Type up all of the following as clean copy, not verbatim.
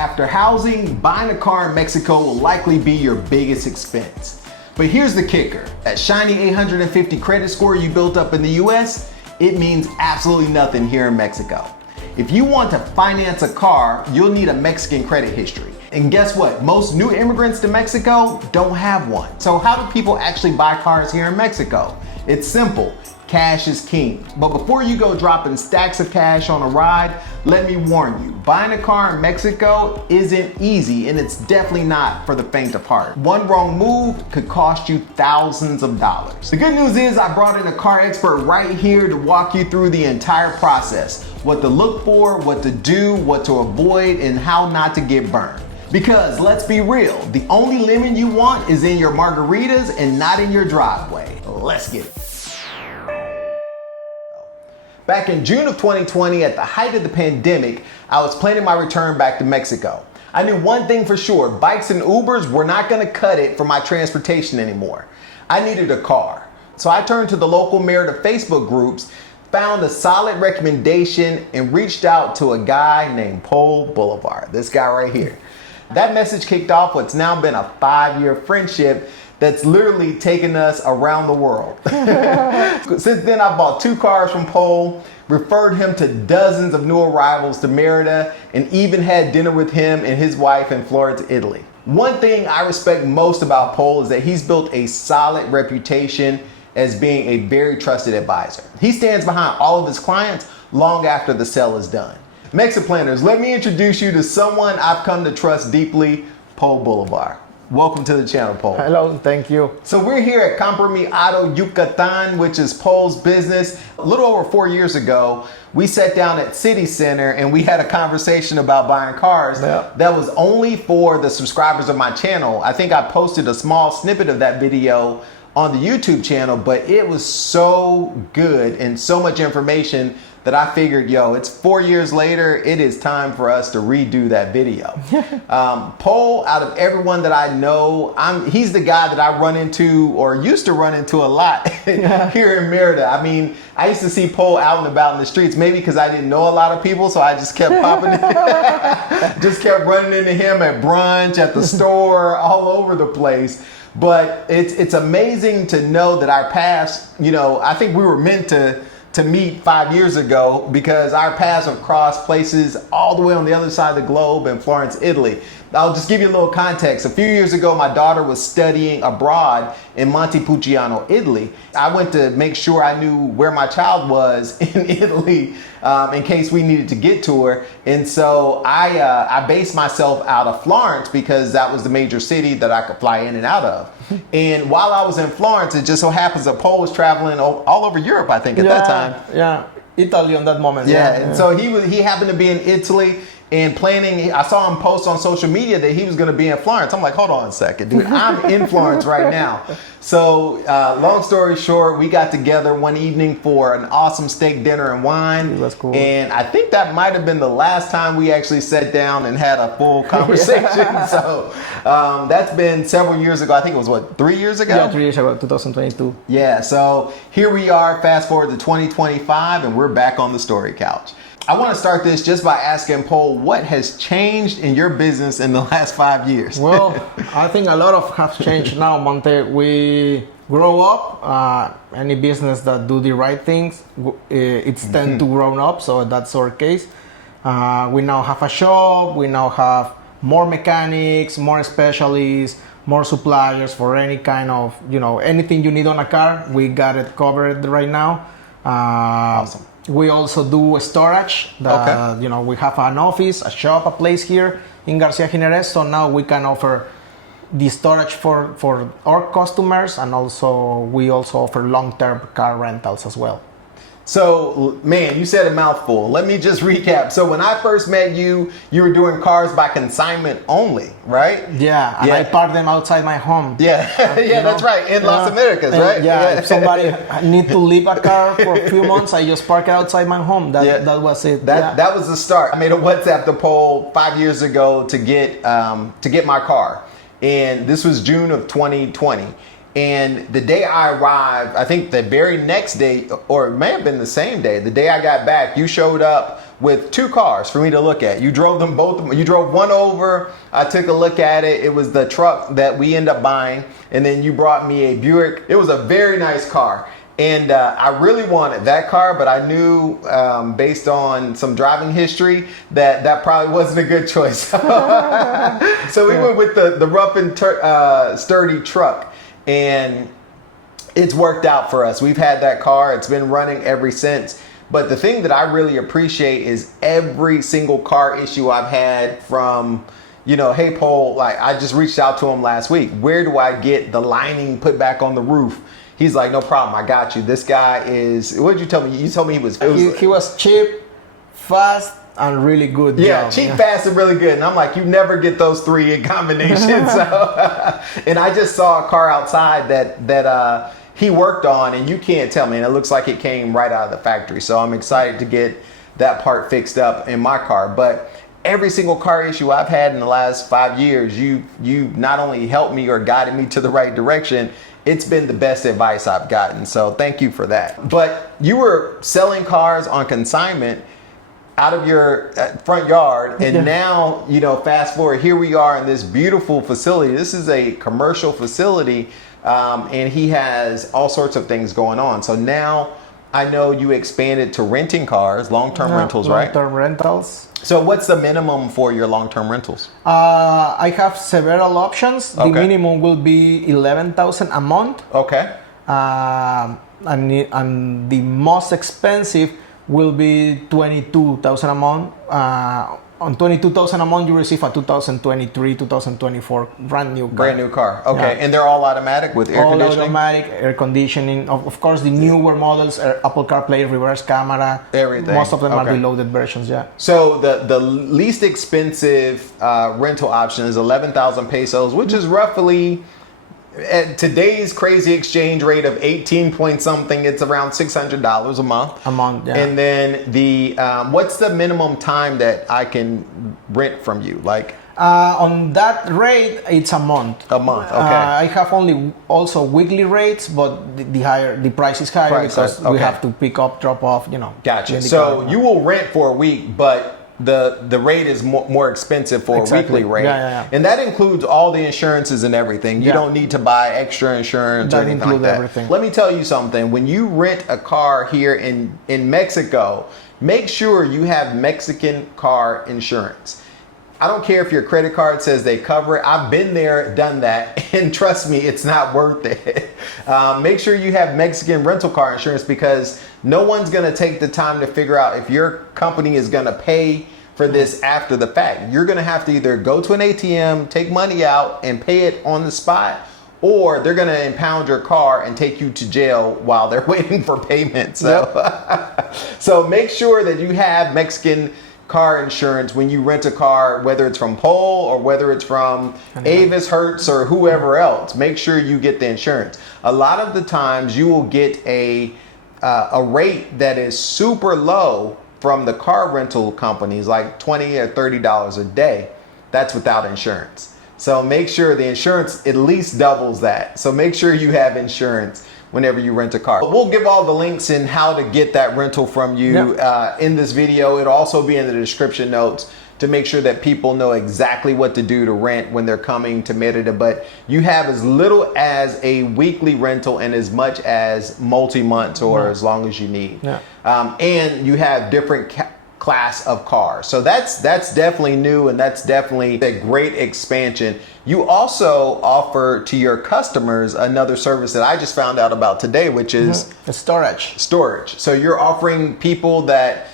After housing, buying a car in Mexico will likely be your biggest expense. But here's the kicker. That shiny 850 credit score you built up in the US, it means absolutely nothing here in Mexico. If you want to finance a car, you'll need a Mexican credit history. And guess what? Most new immigrants to Mexico don't have one. So how do people actually buy cars here in Mexico? It's simple. Cash is king. But before you go dropping stacks of cash on a ride, let me warn you, buying a car in Mexico isn't easy, and it's definitely not for the faint of heart. One wrong move could cost you thousands of dollars. The good news is I brought in a car expert right here to walk you through the entire process, what to look for, what to do, what to avoid, and how not to get burned. Because let's be real, the only lemon you want is in your margaritas and not in your driveway. Let's get it. Back in June of 2020, at the height of the pandemic, I was planning my return back to Mexico. I knew one thing for sure, bikes and Ubers were not gonna cut it for my transportation anymore. I needed a car. So I turned to the local Merida Facebook groups, found a solid recommendation, and reached out to a guy named Pol Bolivar, this guy right here. That message kicked off what's now been a 5-year friendship that's literally taken us around the world. Since then, I bought 2 cars from Pol, referred him to dozens of new arrivals to Merida, and even had dinner with him and his wife in Florence, Italy. One thing I respect most about Pol is that he's built a solid reputation as being a very trusted advisor. He stands behind all of his clients long after the sale is done. MexitPlanners, let me introduce you to someone I've come to trust deeply, Pol Bolivar. Welcome to the channel, Pol. Hello, thank you. So we're here at Compromissado Yucatan, which is Pol's business. A little over 4 years ago, we sat down at City Center and we had a conversation about buying cars. Yeah. That was only for the subscribers of my channel. I think I posted a small snippet of that video on the YouTube channel, but it was so good and so much information that I figured, yo, it's 4 years later, it is time for us to redo that video. Pol, out of everyone that I know, he's the guy that I run into or used to run into a lot here in Merida. I mean, I used to see Pol out and about in the streets, maybe because I didn't know a lot of people, so I just kept popping in, just kept running into him at brunch, at the store, all over the place. But it's amazing to know that our paths, you know, I think we were meant to meet 5 years ago because our paths have crossed places all the way on the other side of the globe in Florence, Italy. I'll just give you a little context. A few years ago, my daughter was studying abroad in Montepulciano, Italy. I went to make sure I knew where my child was in Italy in case we needed to get to her. And so I based myself out of Florence because that was the major city that I could fly in and out of. And while I was in Florence, it just so happens that Pol was traveling all over Europe, I think, at that time. Yeah, Italy on that moment. And so he happened to be in Italy and planning. I saw him post on social media that he was going to be in Florence. I'm like, hold on a second, dude. I'm in Florence right now. So long story short, we got together one evening for an awesome steak dinner and wine. That's cool. And I think that might have been the last time we actually sat down and had a full conversation. So that's been several years ago. I think it was, what, 3 years ago? Yeah, 3 years ago, 2022. Yeah, so here we are, fast forward to 2025, and we're back on the story couch. I want to start this just by asking Pol, what has changed in your business in the last 5 years? Well, I think a lot of have changed now, Monte. We grow up, any business that do the right things, it's tend to grow up, so that's our case. We now have a shop, we now have more mechanics, more specialists, more suppliers for any kind of, anything you need on a car, we got it covered right now. Awesome. We also do storage. We have an office, a shop, a place here in Garcia Jimenez. So now we can offer the storage for our customers, and also we also offer long-term car rentals as well. So, man, you said a mouthful. Let me just recap. So when I first met you, you were doing cars by consignment only, right? Yeah, and I park them outside my home. Yeah, that's right, in Las Americas, right? Yeah, if somebody need to leave a car for a few months, I just park it outside my home. That was it. That was the start. I made a WhatsApp to Pol 5 years ago to get my car, and this was June of 2020. And the day I arrived, I think the very next day, or it may have been the same day, the day I got back, you showed up with 2 cars for me to look at. You drove them both. You drove one over. I took a look at it. It was the truck that we ended up buying. And then you brought me a Buick. It was a very nice car. And I really wanted that car, but I knew based on some driving history that probably wasn't a good choice. So we went with the rough and sturdy truck. And it's worked out for us. We've had that car. It's been running ever since. But the thing that I really appreciate is every single car issue I've had from, hey, Pol, like I just reached out to him last week. Where do I get the lining put back on the roof? He's like, no problem. I got you. This guy is, what did you tell me? You told me he was cheap, fast, and really good. Yeah, job. Cheap, fast, and really good. And I'm like, you never get those 3 in combination. So, and I just saw a car outside that he worked on, and you can't tell me, and it looks like it came right out of the factory. So I'm excited to get that part fixed up in my car. But every single car issue I've had in the last 5 years, you not only helped me or guided me to the right direction, it's been the best advice I've gotten. So thank you for that. But you were selling cars on consignment out of your front yard, and now, fast forward, here we are in this beautiful facility. This is a commercial facility. And he has all sorts of things going on. So now I know you expanded to renting cars, long-term rentals, right? Long-term rentals. So what's the minimum for your long-term rentals? I have several options. The minimum will be $11,000 a month. Okay. And the most expensive will be $22,000 a month. On $22,000 a month, you receive a 2023, 2024 brand new car. Brand new car. Okay. Yeah. And they're all automatic with air conditioning? All automatic, air conditioning. Of course, the newer models are Apple CarPlay, reverse camera. Everything. Most of them are the loaded versions, yeah. So the least expensive rental option is 11,000 pesos, which is roughly, at today's crazy exchange rate of 18 point something, it's around $600 a month. A month, yeah. And then the what's the minimum time that I can rent from you? Like on that rate, it's a month. A month, okay. I have also weekly rates, but the price is higher because we have to pick up, drop off, Gotcha. So you will rent for a week, but the rate is more expensive for a weekly rate. Yeah. And that includes all the insurances and everything. You don't need to buy extra insurance or anything like that. Everything. Let me tell you something. When you rent a car here in Mexico, make sure you have Mexican car insurance. I don't care if your credit card says they cover it. I've been there, done that, and trust me, it's not worth it. Make sure you have Mexican rental car insurance, because no one's gonna take the time to figure out if your company is gonna pay for this after the fact. You're gonna have to either go to an ATM, take money out, and pay it on the spot, or they're gonna impound your car and take you to jail while they're waiting for payment. So, so make sure that you have Mexican car insurance when you rent a car, whether it's from Pol or whether it's from Avis, Hertz, or whoever else. Make sure you get the insurance. A lot of the times you will get a rate that is super low from the car rental companies, like $20 or $30 a day. That's without insurance. So make sure the insurance at least doubles that. So make sure you have insurance whenever you rent a car. We'll give all the links in how to get that rental from you in this video. It'll also be in the description notes to make sure that people know exactly what to do to rent when they're coming to Merida. But you have as little as a weekly rental and as much as multi-months or as long as you need. And you have different class of cars. So that's definitely new, and that's definitely a great expansion. You also offer to your customers another service that I just found out about today, which is storage. So you're offering people that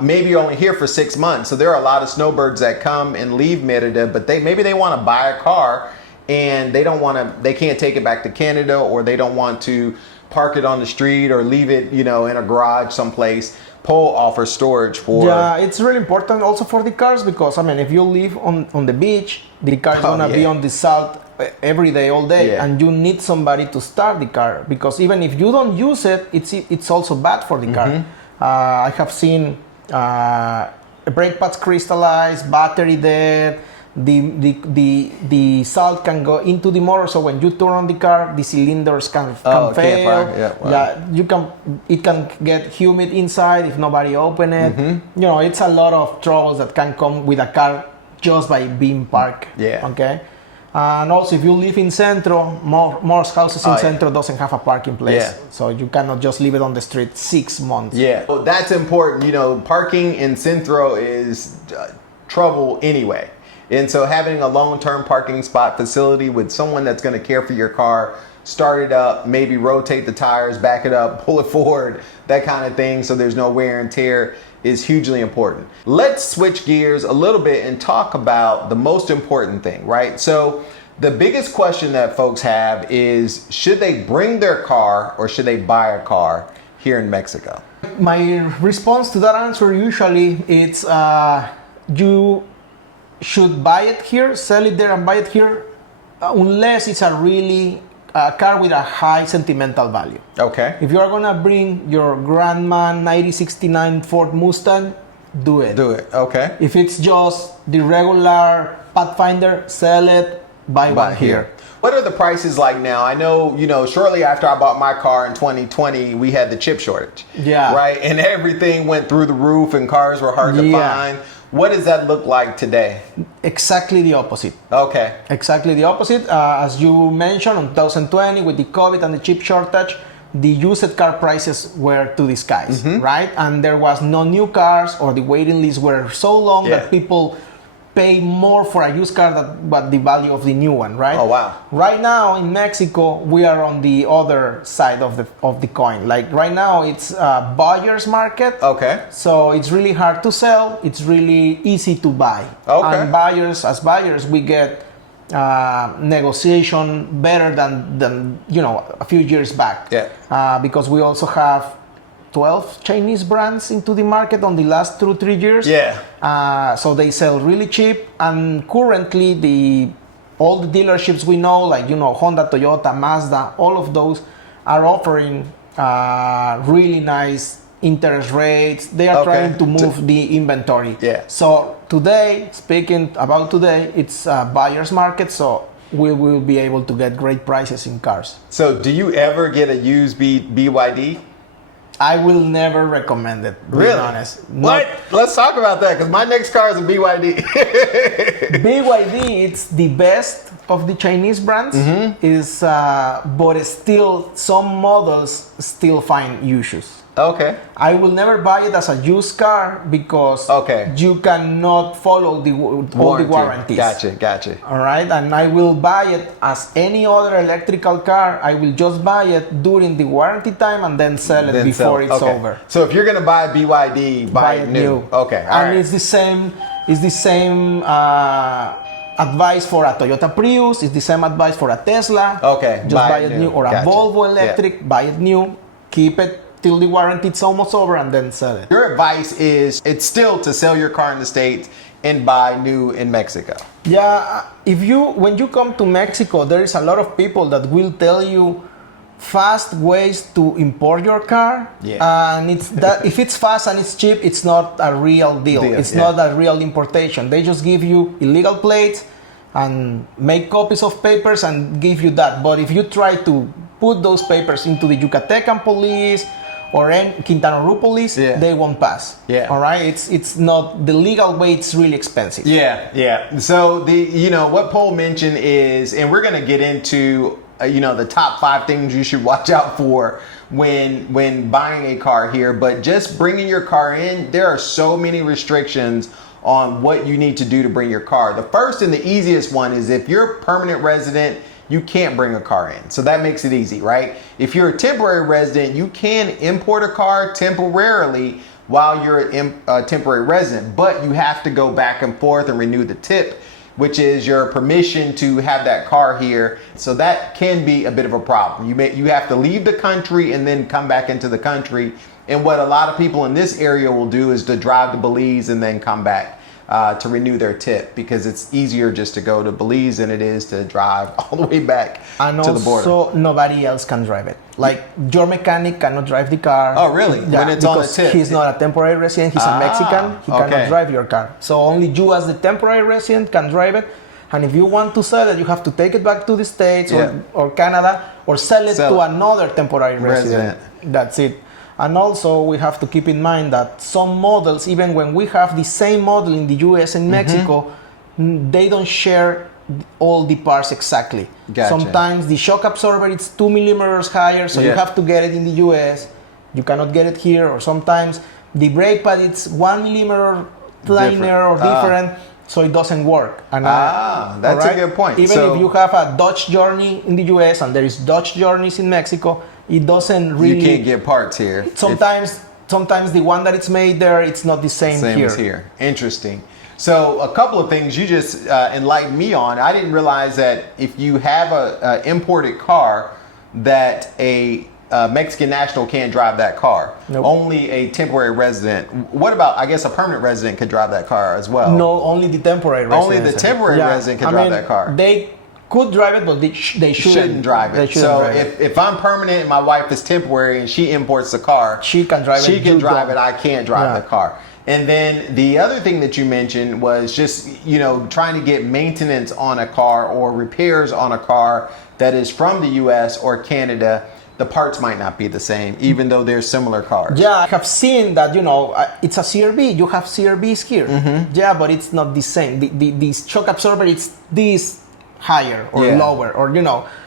maybe you're only here for 6 months. So there are a lot of snowbirds that come and leave Merida, but maybe they want to buy a car and they can't take it back to Canada, or they don't want to park it on the street or leave it, in a garage someplace. Pol offers storage for... Yeah, it's really important also for the cars, because, if you live on the beach, the car is going to be on the salt every day, all day, and you need somebody to start the car, because even if you don't use it, it's also bad for the car. I have seen brake pads crystallized, battery dead, the salt can go into the motor. So when you turn on the car, the cylinders can fail. Yeah, wow. It can get humid inside if nobody open it. You know, it's a lot of troubles that can come with a car just by being parked. Yeah. Okay. And also, if you live in Centro, most houses in Centro doesn't have a parking place. Yeah. So you cannot just leave it on the street 6 months. Yeah, well, that's important. You know, parking in Centro is trouble anyway. And so having a long-term parking spot facility with someone that's going to care for your car, start it up, maybe rotate the tires, back it up, pull it forward, that kind of thing, so there's no wear and tear, is hugely important. Let's switch gears a little bit and talk about the most important thing, right? So the biggest question that folks have is, should they bring their car or should they buy a car here in Mexico? My response to that answer usually it's you should buy it here, sell it there and buy it here, unless it's a really car with a high sentimental value. Okay. If you are gonna bring your grandma 1969 Ford Mustang, do it. Do it. Okay. If it's just the regular Pathfinder, sell it, buy one here. What are the prices like now? I know, you know, shortly after I bought my car in 2020, we had the chip shortage. Yeah. Right? And everything went through the roof and cars were hard to find. What does that look like today? Exactly the opposite. Okay. Exactly the opposite. As you mentioned, in 2020, with the COVID and the chip shortage, the used car prices were to the skies, right? And there was no new cars, or the waiting lists were so long that people pay more for a used car than but the value of the new one, right? Oh, wow. Right now in Mexico, we are on the other side of the coin. Like right now, it's a buyer's market. Okay. So it's really hard to sell. It's really easy to buy. Okay. And as buyers, we get negotiation better than you know a few years back. Yeah. Because we also have 12 Chinese brands into the market on the last 2-3 years. Yeah. So they sell really cheap, and currently all the dealerships we know, like you know Honda, Toyota, Mazda, all of those are offering really nice interest rates. They are trying to move the inventory. Yeah. So today, speaking about today, it's a buyer's market. So we will be able to get great prices in cars. So do you ever get a used BYD? I will never recommend it, to be honest. What? Let's talk about that, because my next car is a BYD. BYD, it's the best of the Chinese brands, but still some models still find issues. Okay. I will never buy it as a used car because you cannot follow all the warranties. Gotcha. All right, and I will buy it as any other electrical car. I will just buy it during the warranty time and then sell it before it's over. So if you're gonna buy a BYD, buy it new. Okay. All right. It's the same. It's the same advice for a Toyota Prius. It's the same advice for a Tesla. Okay. Just buy it new. Or a Volvo electric. Buy it new. Keep it till the warranty is almost over and then sell it. Your advice is it's still to sell your car in the States and buy new in Mexico. Yeah, when you come to Mexico, there is a lot of people that will tell you fast ways to import your car. Yeah. And it's that if it's fast and it's cheap, it's not a real deal. It's not a real importation. They just give you illegal plates and make copies of papers and give you that. But if you try to put those papers into the Yucatan police or Quintana Roo police, they won't pass. Yeah. All right. It's not the legal way. It's really expensive. Yeah. So what Pol mentioned is, and we're gonna get into the top 5 things you should watch out for when buying a car here. But just bringing your car in, there are so many restrictions on what you need to do to bring your car. The first and the easiest one is if you're a permanent resident, you can't bring a car in. So that makes it easy, right? If you're a temporary resident, you can import a car temporarily while you're a temporary resident, but you have to go back and forth and renew the tip, which is your permission to have that car here. So that can be a bit of a problem. You have to leave the country and then come back into the country. And what a lot of people in this area will do is to drive to Belize and then come back to renew their tip, because it's easier just to go to Belize than it is to drive all the way back And to the border. also, nobody else can drive it. Like, your mechanic cannot drive the car. Oh, really? When it's on the tip? He's not a temporary resident, he's a Mexican. He okay. cannot drive your car. So only you as the temporary resident can drive it. And if you want to sell it, you have to take it back to the States or Canada, or sell it to another temporary resident. That's it. And also, we have to keep in mind that some models, even when we have the same model in the US and Mexico, they don't share all the parts exactly. Gotcha. Sometimes the shock absorber is 2 millimeters higher, so you have to get it in the US. You cannot get it here. Or sometimes the brake pad is 1 millimeter thinner or different, so it doesn't work. And that's a good point. Even if you have a Dodge Journey in the US and there is Dodge Journeys in Mexico, it doesn't really. You can't get parts here. Sometimes the one that it's made there, it's not the same here. As here. Interesting. So a couple of things you just enlightened me on. I didn't realize that if you have a imported car, that a Mexican national can't drive that car. Nope. Only a temporary resident. What about, I guess, a permanent resident could drive that car as well? No, only the temporary resident. Only the temporary resident can drive that car. They could drive it, but they shouldn't drive it. So if I'm permanent and my wife is temporary and she imports the car, she can drive it. She can drive it. I can't drive the car. And then the other thing that you mentioned was just, trying to get maintenance on a car or repairs on a car that is from the US or Canada. The parts might not be the same, even though they're similar cars. Yeah, I have seen that, it's a CRV. You have CRVs here. Yeah, but it's not the same. The shock absorber, it's this higher or lower, or,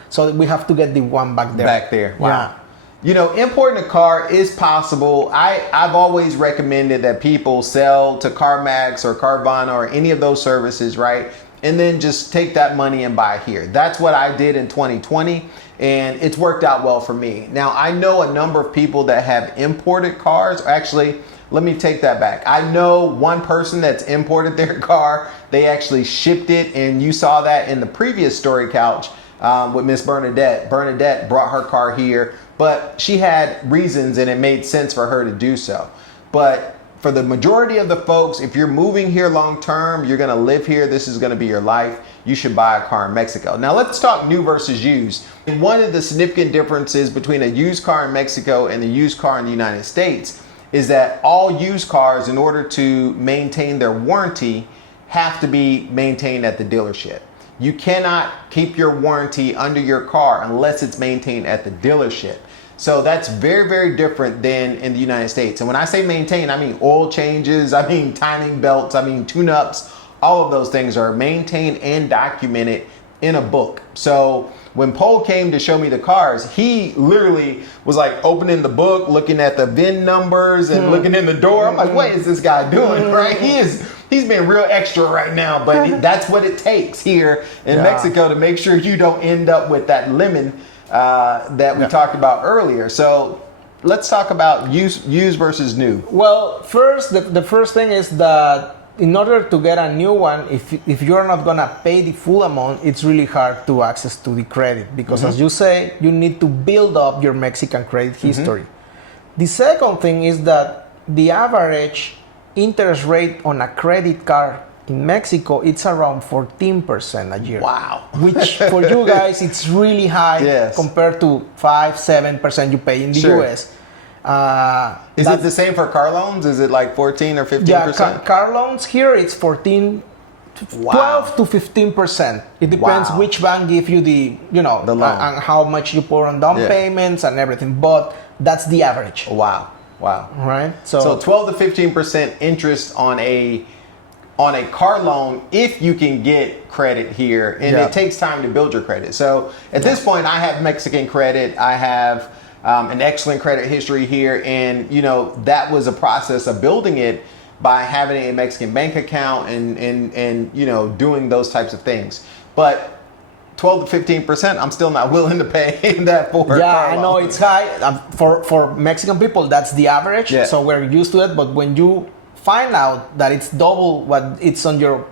so we have to get the one back there. Wow. Yeah. Importing a car is possible. I've always recommended that people sell to CarMax or Carvana or any of those services, right? And then just take that money and buy here. That's what I did in 2020, and it's worked out well for me. Now, I know a number of people that have imported cars. Actually, let me take that back. I know one person that's imported their car. They actually shipped it, and you saw that in the previous story couch with Miss Bernadette. Bernadette brought her car here, but she had reasons and it made sense for her to do so. But for the majority of the folks, if you're moving here long term, you're going to live here, this is going to be your life, you should buy a car in Mexico. Now let's talk new versus used. And one of the significant differences between a used car in Mexico and a used car in the United States is that all used cars, in order to maintain their warranty, have to be maintained at the dealership. You cannot keep your warranty under your car unless it's maintained at the dealership. So that's very, very different than in the United States. And when I say maintain, I mean oil changes, I mean timing belts, I mean tune-ups. All of those things are maintained and documented in a book. So when Pol came to show me the cars, he literally was like opening the book, looking at the VIN numbers and looking in the door. I'm like, what is this guy doing, right? He's being real extra right now, but that's what it takes here in Mexico to make sure you don't end up with that lemon that we talked about earlier. So let's talk about used versus new. Well, first, the first thing is that in order to get a new one, if you're not gonna pay the full amount, it's really hard to access to the credit because, as you say, you need to build up your Mexican credit history. The second thing is that the average interest rate on a credit card in Mexico, it's around 14% a year. Wow. Which for you guys, it's really high compared to 5-7% you pay in the US. Is it the same for car loans? Is it like 14 or 15%? Yeah, car loans here, it's 12 to 15%. It depends which bank give you the loan and how much you pour on down payments and everything. But that's the average. Wow. Right. So 12 to 15% interest on a car loan if you can get credit here, and it takes time to build your credit. So at this point, I have Mexican credit. I have an excellent credit history here, and that was a process of building it by having a Mexican bank account and doing those types of things. But 12 to 15%, I'm still not willing to pay that for. Yeah, I know it's high. For Mexican people, that's the average. Yeah. So we're used to it. But when you find out that it's double what it's on your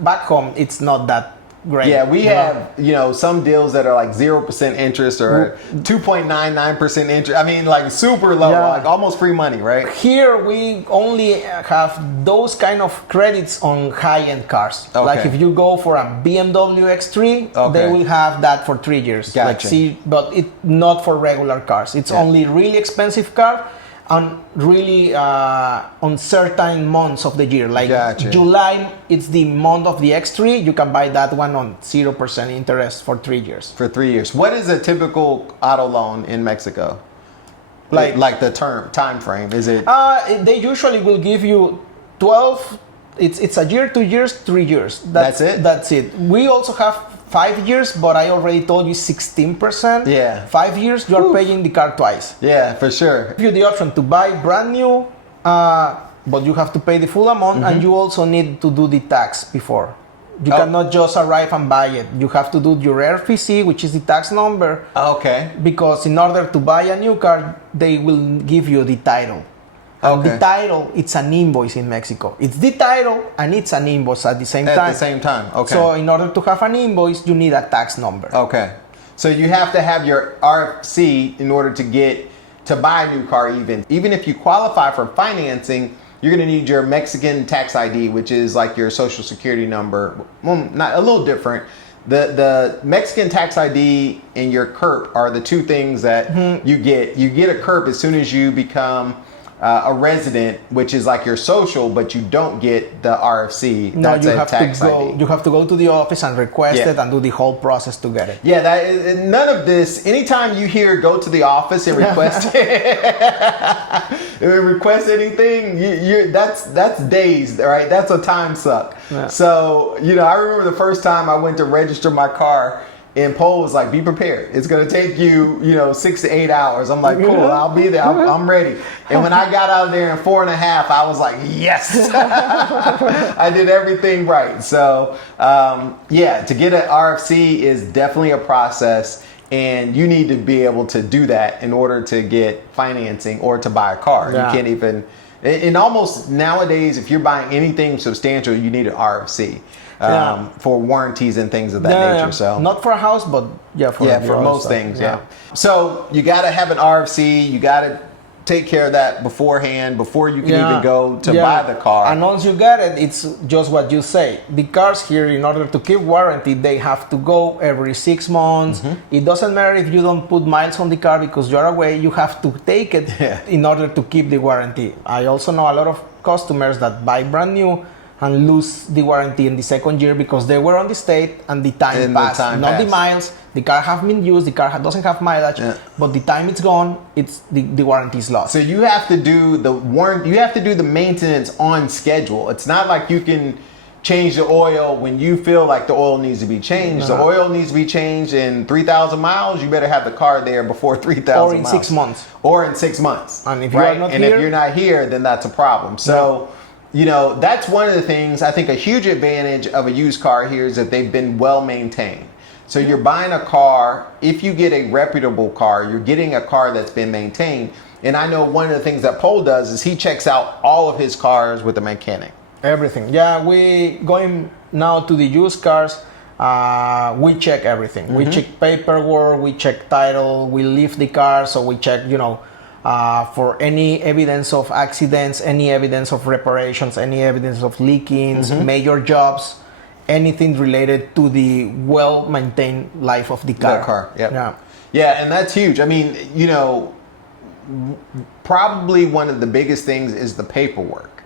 back home, it's not that great. Yeah, we have, some deals that are like 0% interest or 2.99% interest. I mean, like super low, like almost free money, right? Here we only have those kind of credits on high-end cars. Okay. Like if you go for a BMW X3, they will have that for 3 years. Gotcha. But it not for regular cars. It's only really expensive car and really on certain months of the year. Like July, it's the month of the X3. You can buy that one on 0% interest for 3 years. For 3 years. What is a typical auto loan in Mexico? Like the time frame, is it? They usually will give you 12. It's a year, 2 years, 3 years. That's it. That's it. We also have 5 years, but I already told you 16%. Yeah. 5 years, you are paying the car twice. Yeah, for sure. Give you the option to buy brand new, but you have to pay the full amount, and you also need to do the tax before. You cannot just arrive and buy it. You have to do your RFC, which is the tax number. Okay. Because in order to buy a new car, they will give you the title. And the title, it's an invoice in Mexico. It's the title and it's an invoice at the same time. At the same time, okay. So in order to have an invoice, you need a tax number. Okay. So you have to have your RFC in order to buy a new car even. Even if you qualify for financing, you're going to need your Mexican tax ID, which is like your social security number. Well, not a little different. The Mexican tax ID and your CURP are the two things that you get. You get a CURP as soon as you become a resident, which is like your social, but you don't get the RFC. No, That's you a have tax to go. ID. You have to go to the office and request it and do the whole process to get it. Yeah, none of this. Anytime you hear "go to the office and request," request anything, that's days, right? That's a time suck. Yeah. So I remember the first time I went to register my car. And Pol was like, be prepared. It's going to take you, 6 to 8 hours. I'm like, cool, I'll be there. I'm ready. And when I got out of there in 4.5, I was like, yes, I did everything right. So, to get an RFC is definitely a process. And you need to be able to do that in order to get financing or to buy a car. Yeah. You can't even, and almost nowadays, if you're buying anything substantial, you need an RFC. For warranties and things of that nature. Yeah. So not for a house, but for most things. Yeah. So you got to have an RFC. You got to take care of that beforehand before you can even go to buy the car. And once you get it, it's just what you say. The cars here, in order to keep warranty, they have to go every 6 months. It doesn't matter if you don't put miles on the car because you're away. You have to take it in order to keep the warranty. I also know a lot of customers that buy brand new and lose the warranty in the second year because they were on the state and the time passed. The miles. The car have been used. The car doesn't have mileage, but the time it's gone, it's the warranty is lost. So you have to do the warranty. You have to do the maintenance on schedule. It's not like you can change the oil when you feel like the oil needs to be changed. The oil needs to be changed in 3,000 miles. You better have the car there before 3,000 miles. Or in 6 months. Or in 6 months. And if you're not here, then that's a problem. So. That's one of the things. I think a huge advantage of a used car here is that they've been well maintained. So you're buying a car, if you get a reputable car, you're getting a car that's been maintained. And I know one of the things that Pol does is he checks out all of his cars with a mechanic. Everything. Yeah, we going now to the used cars. We check everything. We check paperwork, we check title, we leave the car, so we check, for any evidence of accidents, any evidence of reparations, any evidence of leakings, major jobs, anything related to the well-maintained life of the car. Yeah, and that's huge. I mean, probably one of the biggest things is the paperwork.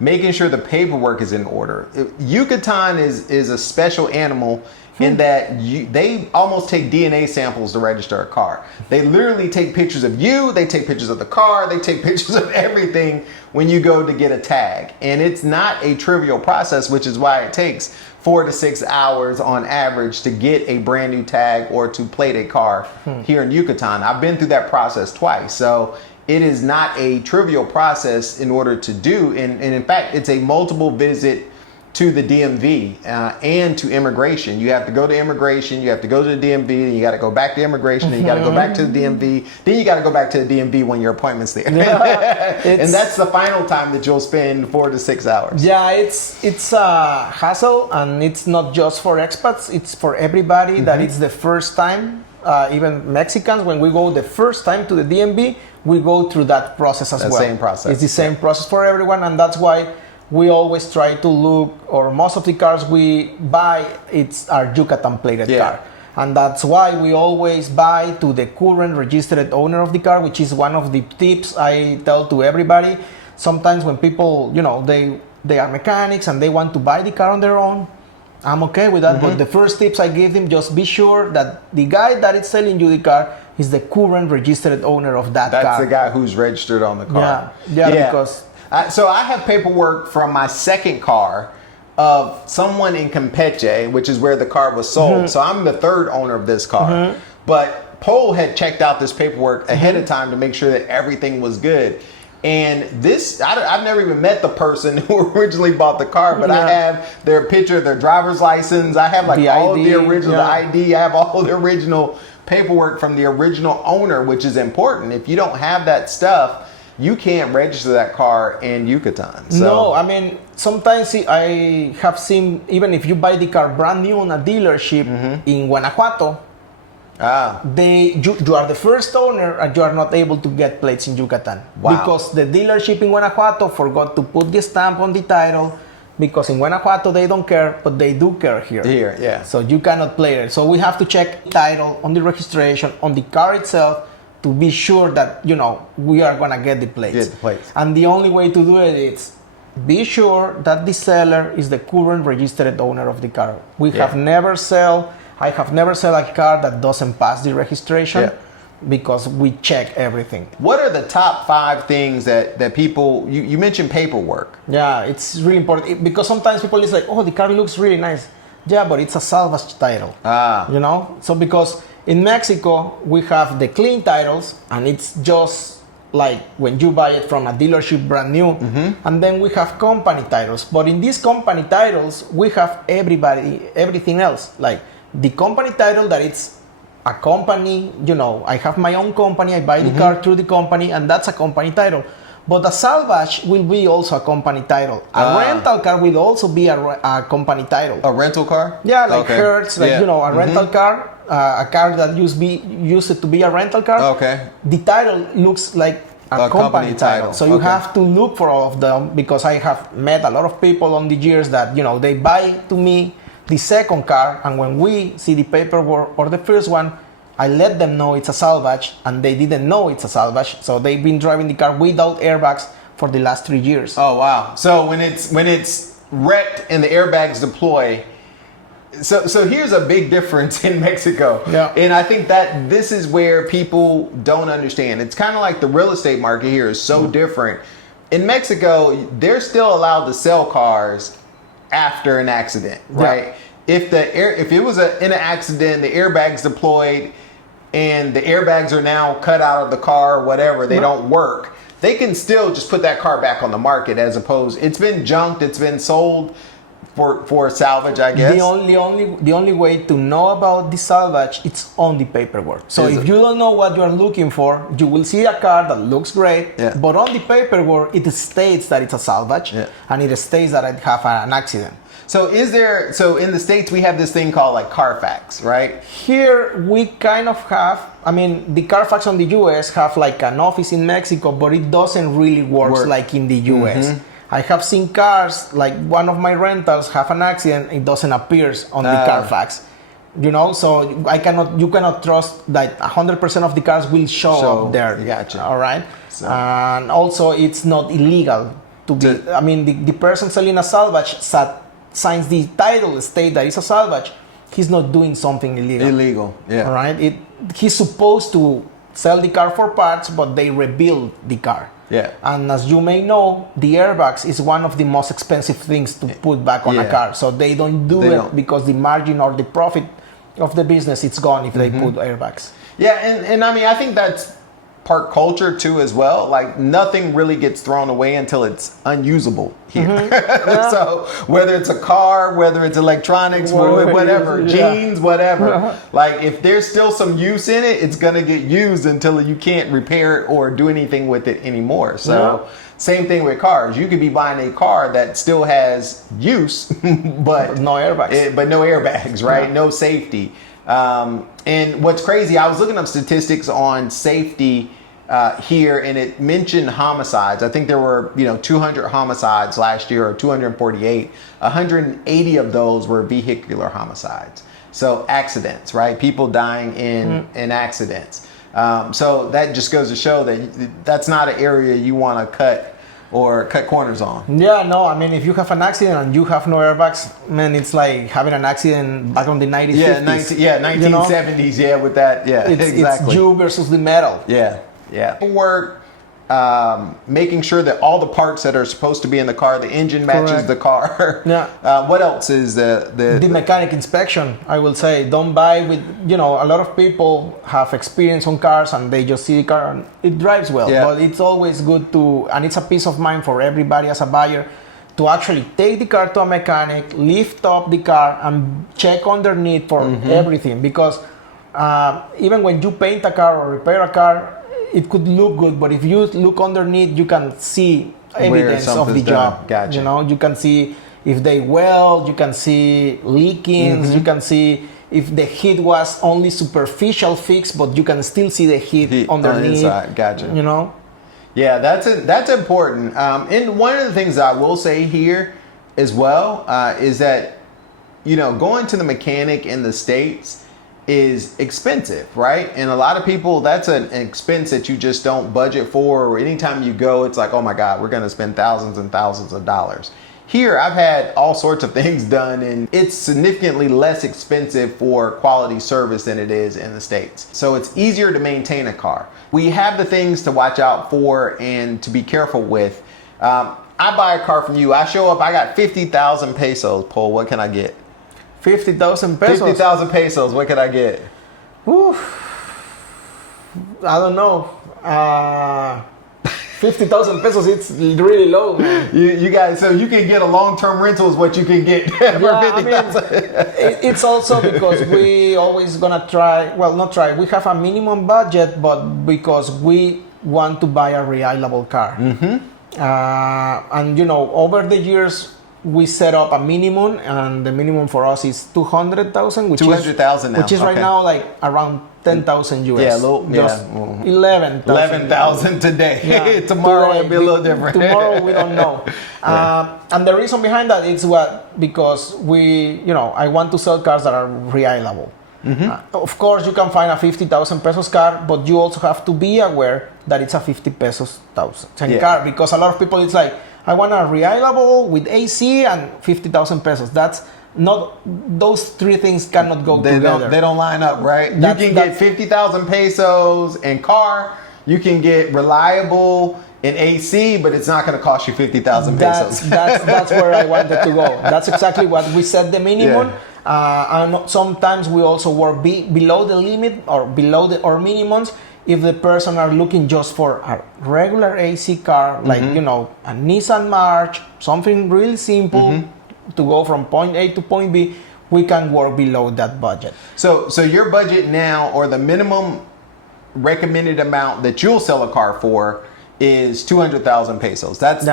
Making sure the paperwork is in order. Yucatan is a special animal in that they almost take DNA samples to register a car. They literally take pictures of you, they take pictures of the car, they take pictures of everything when you go to get a tag. And it's not a trivial process, which is why it takes 4 to 6 hours on average to get a brand new tag or to plate a car here in Yucatan. I've been through that process twice. So it is not a trivial process in order to do. And in fact, it's a multiple visit to the DMV and to immigration. You have to go to immigration, you have to go to the DMV, then you got to go back to immigration, then you got to go back to the DMV, then you got to go back to the DMV when your appointment's there. Yeah, and that's the final time that you'll spend 4 to 6 hours. Yeah, it's a hassle, and it's not just for expats, it's for everybody that it's the first time. Even Mexicans, when we go the first time to the DMV, we go through that process as well. Same process. It's the same process for everyone, and that's why we always try to look, or most of the cars we buy, it's our Yucatan plated car. And that's why we always buy to the current registered owner of the car, which is one of the tips I tell to everybody. Sometimes when people, they are mechanics and they want to buy the car on their own, I'm okay with that. But the first tips I give them, just be sure that the guy that is selling you the car is the current registered owner of that car. That's the guy who's registered on the car. Yeah. Because... so I have paperwork from my second car of someone in Campeche, which is where the car was sold. So I'm the third owner of this car. But Pol had checked out this paperwork ahead of time to make sure that everything was good. And this, I've never even met the person who originally bought the car, but I have their picture, their driver's license. I have like all of the original, the ID. I have all the original paperwork from the original owner, which is important. If you don't have that stuff, you can't register that car in Yucatan. So. No, I mean, sometimes I have seen, even if you buy the car brand new on a dealership in Guanajuato, you are the first owner and you are not able to get plates in Yucatan. Wow. Because the dealership in Guanajuato forgot to put the stamp on the title, because in Guanajuato they don't care, but they do care here. Here, yeah. So you cannot play it. So we have to check the title on the registration, on the car itself, to be sure that, we are going to get the plates. Get the plates. And the only way to do it is be sure that the seller is the current registered owner of the car. I have never sell a car that doesn't pass the registration because we check everything. What are the top 5 things that people, you mentioned paperwork. Yeah, it's really important because sometimes people is like, oh, the car looks really nice. Yeah, but it's a salvage title. So because in Mexico, we have the clean titles, and it's just like when you buy it from a dealership brand new. And then we have company titles. But in these company titles, we have everything else. Like the company title that it's a company, I have my own company, I buy the car through the company, and that's a company title. But a salvage will be also a company title. A rental car will also be a company title. A rental car? Yeah, like Hertz, a rental car, a car that used to be a rental car. Okay. The title looks like a company title. So you have to look for all of them, because I have met a lot of people on the years that, they buy to me the second car, and when we see the paperwork or the first one, I let them know it's a salvage, and they didn't know it's a salvage. So they've been driving the car without airbags for the last 3 years. Oh, wow. So when it's wrecked and the airbags deploy, so here's a big difference in Mexico. Yeah. And I think that this is where people don't understand. It's kind of like the real estate market here is so different. In Mexico, they're still allowed to sell cars after an accident, right? If it was in an accident, the airbags deployed, and the airbags are now cut out of the car or whatever, they don't work, they can still just put that car back on the market, as opposed, it's been junked, it's been sold for salvage, I guess. The only way to know about the salvage, it's on the paperwork. So if you don't know what you are looking for, you will see a car that looks great, but on the paperwork it states that it's a salvage, and it states that it have an accident. So in the States we have this thing called like Carfax, right? Here we kind of have, the Carfax on the US have like an office in Mexico, but it doesn't really work like in the US. I have seen cars, like one of my rentals have an accident, it doesn't appear on the Carfax. So you cannot trust that 100% of the cars will show up there. Gotcha. All right. So. And also it's not illegal to be, the person selling a salvage signs the title state that it's a salvage, he's not doing something illegal. Yeah. All right. He's supposed to sell the car for parts, but they rebuild the car. Yeah. And as you may know, the airbags is one of the most expensive things to put back on a car. So they don't do it because the margin or the profit of the business, it's gone if they put airbags. Yeah, and I think that's park culture too as well. Like nothing really gets thrown away until it's unusable here. Yeah. So whether it's a car, whether it's electronics, whatever, jeans, whatever. Like if there's still some use in it, it's gonna get used until you can't repair it or do anything with it anymore. So same thing with cars. You could be buying a car that still has use, but no airbags. But no airbags, right? No safety. And what's crazy, I was looking up statistics on safety here, and it mentioned homicides. I think there were 200 homicides last year, or 248. 180 of those were vehicular homicides. So accidents, right? People dying in accidents. So that just goes to show that that's not an area you want to cut corners on. Yeah, no, I mean, if you have an accident and you have no airbags, man, it's like having an accident back on the 90s, 50s. 1970s, with that, exactly. It's you versus the metal. Yeah. Work, making sure that all the parts that are supposed to be in the car, the engine matches the car. Yeah. What else is the mechanic inspection? I will say, don't buy with, a lot of people have experience on cars and they just see the car and it drives well. Yeah. But it's always good to, and it's a peace of mind for everybody as a buyer, to actually take the car to a mechanic, lift up the car and check underneath for everything. Because even when you paint a car or repair a car, it could look good, but if you look underneath, you can see evidence of the job. Gotcha. You can see if they weld, you can see leakings, you can see if the heat was only superficial fix, but you can still see the heat underneath. Inside. Gotcha. Yeah, that's important. And one of the things that I will say here as well is that going to the mechanic in the States is expensive, right? And a lot of people, that's an expense that you just don't budget for, or anytime you go, it's like, oh my God, we're gonna spend thousands and thousands of dollars. Here, I've had all sorts of things done, and it's significantly less expensive for quality service than it is in the States. So it's easier to maintain a car. We have the things to watch out for and to be careful with. I buy a car from you, I show up, I got 50,000 pesos, Pol, what can I get? 50,000 pesos. 50,000 pesos. What can I get? Whew. I don't know. 50,000 pesos. It's really low, man. You guys, so you can get a long-term rental is what you can get for 50,000. It's also because we always gonna try. Well, not try. We have a minimum budget, but because we want to buy a reliable car. And over the years, we set up a minimum, and the minimum for us is 200,000, which 200,000 now, which is right now like around 10,000 US. Yeah, a little, just 11,000. 11,000 today. Tomorrow it'll be a little different. Tomorrow we don't know. And the reason behind that is because I want to sell cars that are reliable. Of course, you can find a 50,000 pesos car, but you also have to be aware that it's a 50 pesos thousand car, because a lot of people, it's like, I want a reliable with AC and 50,000 pesos. That's not, those three things cannot go together. They don't line up, right? You can get 50,000 pesos in car, you can get reliable in AC, but it's not going to cost you 50,000 pesos. That's where I wanted to go. That's exactly what we set the minimum. And sometimes we also work below the limit or below our minimums if the person are looking just for a regular AC car, like a Nissan March, something really simple to go from point A to point B, we can work below that budget. So your budget now, or the minimum recommended amount that you'll sell a car for, is 200,000 pesos. That's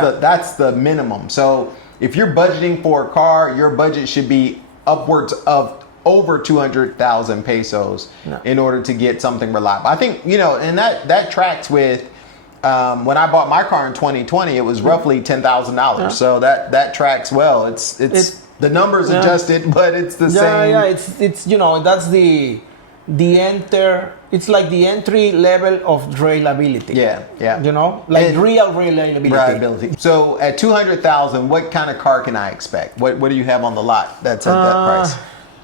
the minimum. So if you're budgeting for a car, your budget should be upwards of over 200,000 pesos in order to get something reliable. I think, and that tracks with when I bought my car in 2020, it was roughly $10,000. So that tracks well. It's the numbers adjusted, but it's the same. Yeah, it's that's it's like the entry level of reliability. Yeah. Real reliability. So at 200,000, what kind of car can I expect? What do you have on the lot that's at that price?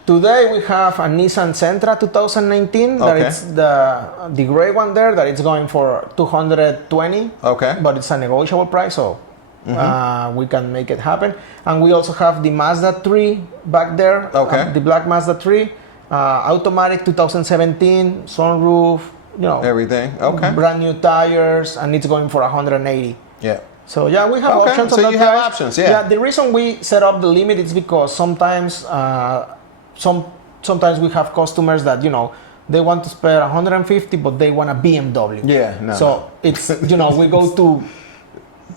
Today we have a Nissan Sentra 2019. That it's the gray one there. That it's going for 220. Okay. But it's a negotiable price, so we can make it happen. And we also have the Mazda 3 back there. Okay. The black Mazda 3, automatic 2017, sunroof, everything. Okay. brand new tires, and it's going for 180. Yeah. So yeah, we have Okay, options. so on you that have price. options, yeah. Yeah, the reason we set up the limit is because sometimes sometimes we have customers that they want to spend 150, but they want a BMW. Yeah, no. So it's we go to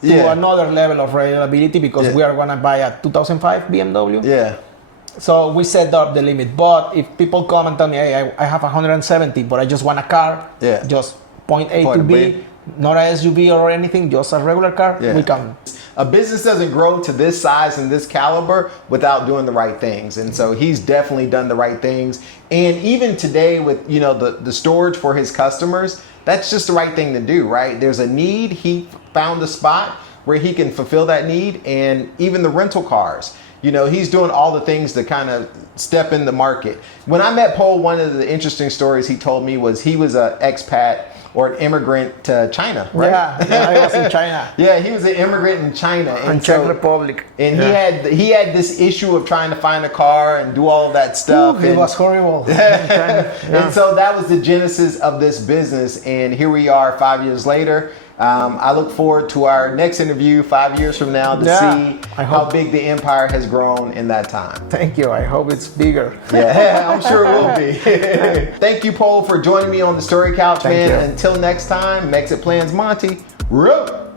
another level of reliability because we are gonna buy a 2005 BMW. Yeah. So we set up the limit. But if people come and tell me, hey, I have 170, but I just want a car, just point A to B, not a SUV or anything, just a regular car, we can. A business doesn't grow to this size and this caliber without doing the right things. And so he's definitely done the right things. And even today with, the storage for his customers, that's just the right thing to do, right? There's a need. He found a spot where he can fulfill that need. And even the rental cars, he's doing all the things to kind of step in the market. When I met Pol, one of the interesting stories he told me was he was an expat or an immigrant to China, right? Yeah, I was in China. Yeah, he was an immigrant in China. And Czech Republic. And he had this issue of trying to find a car and do all of that stuff. It was horrible. And so that was the genesis of this business. And here we are 5 years later. I look forward to our next interview 5 years from now to see how big the empire has grown in that time. Thank you. I hope it's bigger. Yeah, I'm sure it will be. Thank you, Pol, for joining me on the Story Couch, man. Until next time, MexitPlans Monty. We're up.